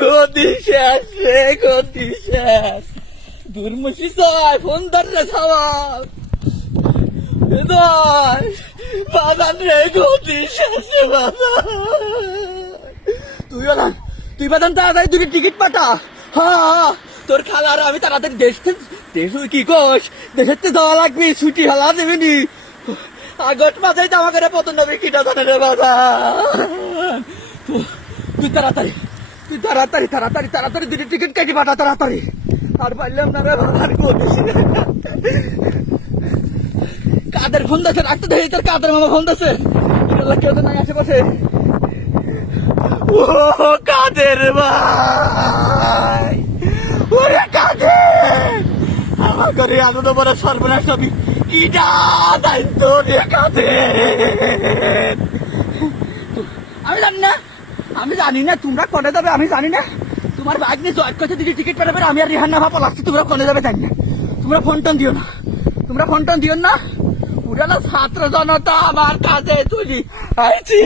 গতি শেষ রে, গতি শেষ। দুর্মুষি চাই ফোন ধর রে সবাই, বাজান রে, গতি শেষ রে বাজান। তুই বাজান তাড়াতাড়ি দুটো টিকিট পাঠা। হ্যাঁ, তোর খালার আমি তাড়াতাড়ি দেশ কি কোষ, দেশের তো যাওয়া লাগবে, ছুটি হালা দেবেনি। আগস্ট মাসেই জামা করে পতন হবে কিটা জানে রে বাজান। তুই তাড়াতাড়ি দুটো টিকিট কেটে পাঠা তাড়াতাড়ি। আর পারলাম না রে বাজান, কাদের ফোন দিচ্ছে, রাখতে দেখি তোর কাদের মামা ফোন দিচ্ছে। কেউ তো নাই আশেপাশে। ও কাদের ভাই, ওরে কাদের, আমার ঘরে এত বড় সর্বনাশ হবি কিটা দায়িত্ব রে কাদের। আমি জানি না তোমরা কনে যাবে, আমি জানি না। তোমার বাইক নিয়ে জয়েট করছে, দিদি টিকিট পেতে আমি আর রিহান না ভাপা লাগছি। তোমরা কনে যাবে জানি না। তোমরা ফোন টোন দিও না, পুরানো ছাত্র জনতা আমার কাছে চলি আইছি।